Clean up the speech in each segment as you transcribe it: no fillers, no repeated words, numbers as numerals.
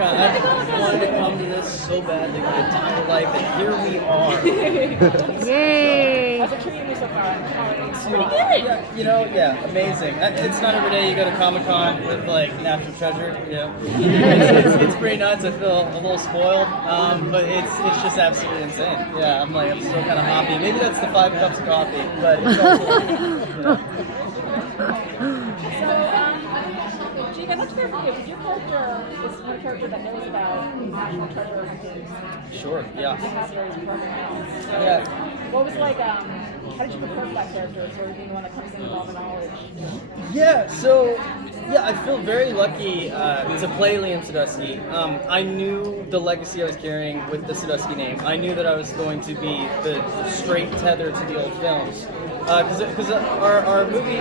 Comic-Con. I wanted to come to this so badly my entire life, and here we are. Yay! How's it treating you so far? It's pretty good. Yeah, you know, yeah, amazing. It's not every day you go to Comic-Con with like Natural Treasure. You know, it's pretty nuts. I feel a little spoiled, but it's just absolutely insane. Yeah, I'm still kind of hoppy. Maybe that's the 5 cups of coffee, but it's also, you know. So, Jake, I'd like to hear from you, because your character is one character that knows about National Treasure hunters. Sure, yeah. Vocabulary's perfect now. So, Yeah. what was it like, how did you prepare for that character, sort of being the one that comes in with all the knowledge? Yeah, so, I feel very lucky to play Liam Sudusky. I knew the legacy I was carrying with the Sudusky name. I knew that I was going to be the straight tether to the old films. Because our movie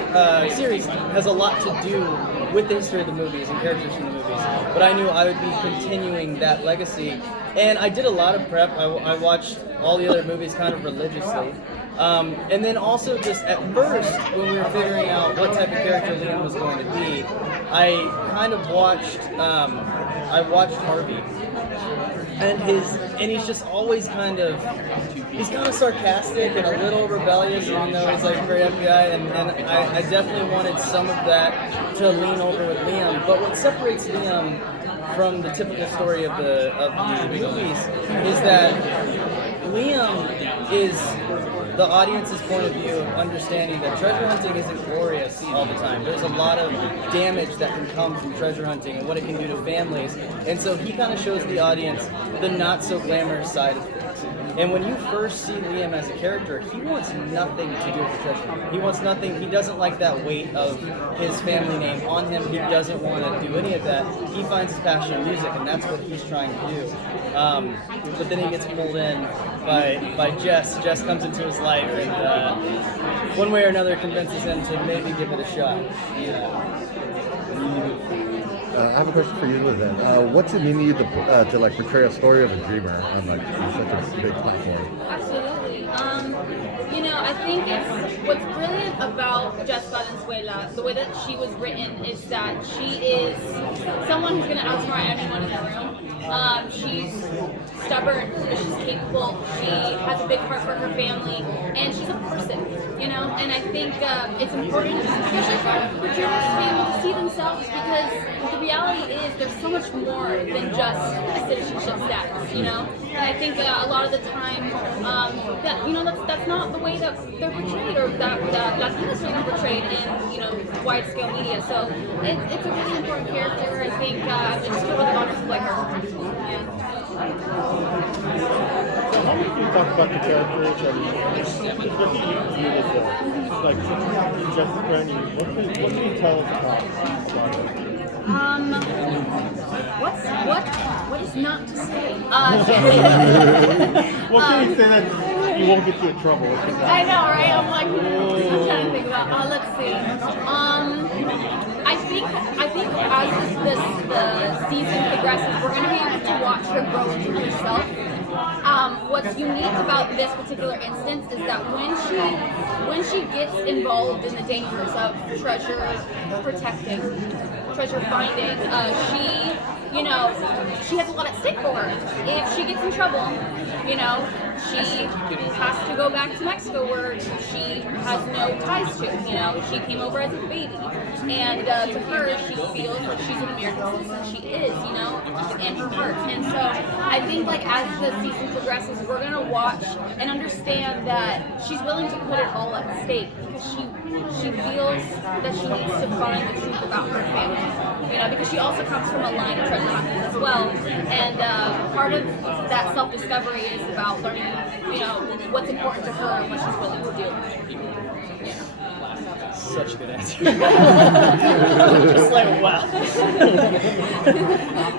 series has a lot to do with the history of the movies and characters from the movies. But I knew I would be continuing that legacy. And I did a lot of prep. I watched all the other movies kind of religiously. And then also just at first, when we were figuring out what type of character Liam was going to be, I kind of watched Harvey. And he's just always he's kind of sarcastic and a little rebellious, even though he's like for FBI, and I definitely wanted some of that to lean over with Liam. But what separates Liam from the typical story of the movies is that Liam is the audience's point of view of understanding that treasure hunting isn't glorious all the time. There's a lot of damage that can come from treasure hunting and what it can do to families. And so he kind of shows the audience the not so glamorous side of things. And when you first see Liam as a character, he wants nothing to do with the treasure hunt. He wants nothing. He doesn't like that weight of his family name on him. He doesn't want to do any of that. He finds his passion in music, and that's what he's trying to do. But then he gets pulled in by Jess. Jess comes into his life, and one way or another convinces him to maybe give it a shot. I have a question for you, Lisette. What's it mean to you to like portray a story of a dreamer on like such a big platform? Absolutely. I think what's brilliant about Jess Valenzuela, the way that she was written, is that she is someone who's going to outsmart anyone in the room. She's stubborn, she's capable, she has a big heart for her family, and she's a person, and I think it's important, especially for dreamers, to be able to see themselves, because the reality is there's so much more than just a citizenship status, and I think a lot of the time that's not the way that they're portrayed, or that Latinos are portrayed in wide-scale media. So it's a really important character. I think I just feel really honored to play her. So how many of you talk about the characters and especially you like Jessica and you, what can you tell us about it? What is not to say? What can you say that you won't get you in trouble? I know, right? I'm like, I'm trying to think about. Let's see. I think as the season progresses, we're going to be able to watch her grow into herself. What's unique about this particular instance is that when she gets involved in the dangers of treasure protecting, treasure finding, she has a lot at stake for her. If she gets in trouble, she has to go back to Mexico where she has no ties to. She came over as a baby, and to her, she feels like she's an American citizen. She is, in her heart. And so I think as the season progresses, we're gonna watch and understand that she's willing to put it all at stake because she feels that she needs to find the truth about her family. Because she also comes from a line of treasure hunters as well, and part of that self-discovery is about learning, what's important to her and what she's willing to do. Such a good answer. Just like, wow.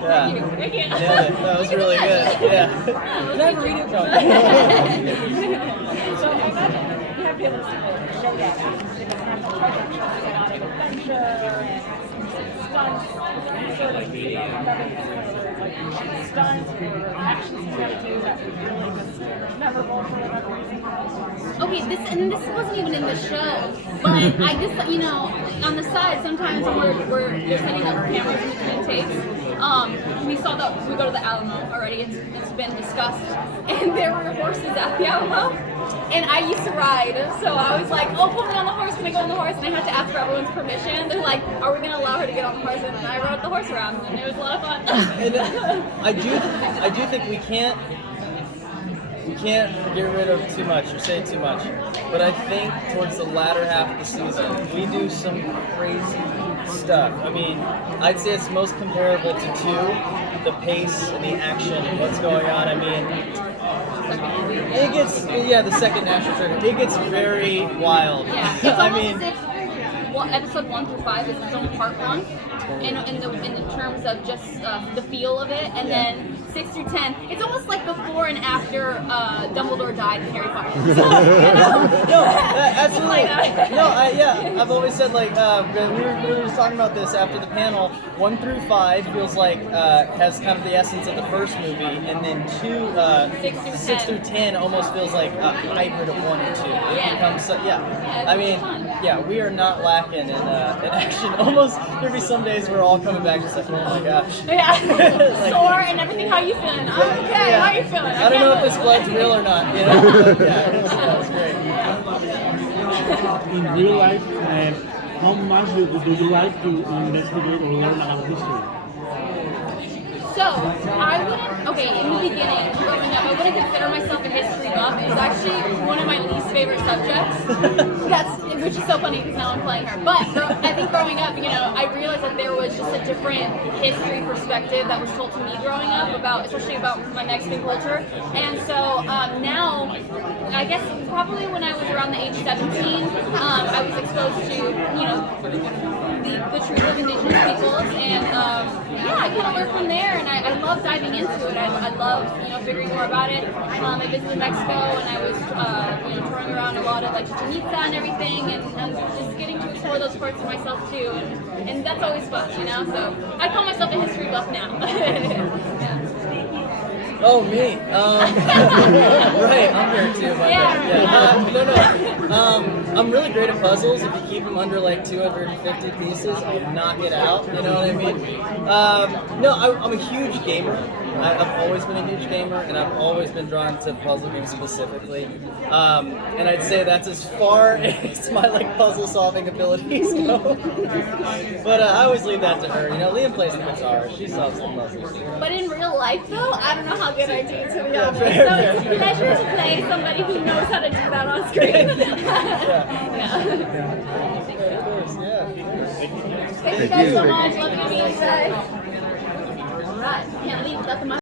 Yeah. Nailed it. That was really good. Yeah. Can I have a read it? So I imagine you have been able to see the show yet after the National Treasure Hunt, a lot of adventure and stunts, sort of stunts or action scenes you have to do that was really just memorable for whatever reason. Okay, this wasn't even in the show, but I just, on the side, sometimes when you're setting up cameras in between takes, we saw that we go to the Alamo already. It's been discussed, and there were horses at the Alamo, and I used to ride, so I was like, oh, put me on the horse, can I go on the horse? And I had to ask for everyone's permission. They're like, are we gonna allow her to get on the horse? And then I rode the horse around, and it was a lot of fun. And I do think we can't get rid of too much or say too much, but I think towards the latter half of the season we do some crazy stuff. I mean, I'd say it's most comparable to 2, the pace and the action and what's going on. I mean, it gets, the second National Treasure, it gets very wild. Yeah, it's I almost mean, as if episode 1 through 5 is its own part 1, in the terms of just the feel of it, and then 6 through 10, it's almost like before and after Dumbledore died in Harry Potter. So, no, absolutely. Like that. No, I've always said, like, we were just talking about this after the panel. 1 through 5 feels like has kind of the essence of the first movie, and then 6 through 10 almost feels like a hybrid of 1 and 2. It becomes I mean, we are not lacking in action. Almost there'll be some days we're all coming back just like, oh my gosh. Yeah, Like, sore and everything. How you feeling? I'm okay. How you feeling? I don't know if this blood's real or not. You know? But, that was great. In real life, how much do you like to investigate or learn about history? So, I wouldn't, in the beginning, growing up, I wouldn't consider myself a history buff. It was actually one of my least favorite subjects. Which is so funny because now I'm playing her. But I think growing up, I realized that there was just a different history perspective that was told to me growing up, especially about my Mexican culture. And so now, I guess probably when I was around the age 17, I was exposed to, the truth of indigenous peoples, and I kind of learned from there, and I love diving into it. I love figuring more about it. I visited Mexico, and I was touring around a lot of like Chichen Itza and everything, and just getting to explore those parts of myself too, and that's always fun, So I call myself a history buff now. Yeah. Oh, me. Right, I'm here too. No. I'm really great at puzzles. If you keep them under like 250 pieces, I'll knock it out. You know what I mean? I'm a huge gamer. I've always been a huge gamer, and I've always been drawn to puzzle games specifically. And I'd say that's as far as my like puzzle solving abilities go. But I always leave that to her. Liam plays the guitar. She solves the puzzles. But in real life, though, I don't know how good I do, to be honest. fair, So it's a pleasure to play somebody who knows how to do that on screen. Thank you guys so much. Love you guys. All right. Can't leave without the mic.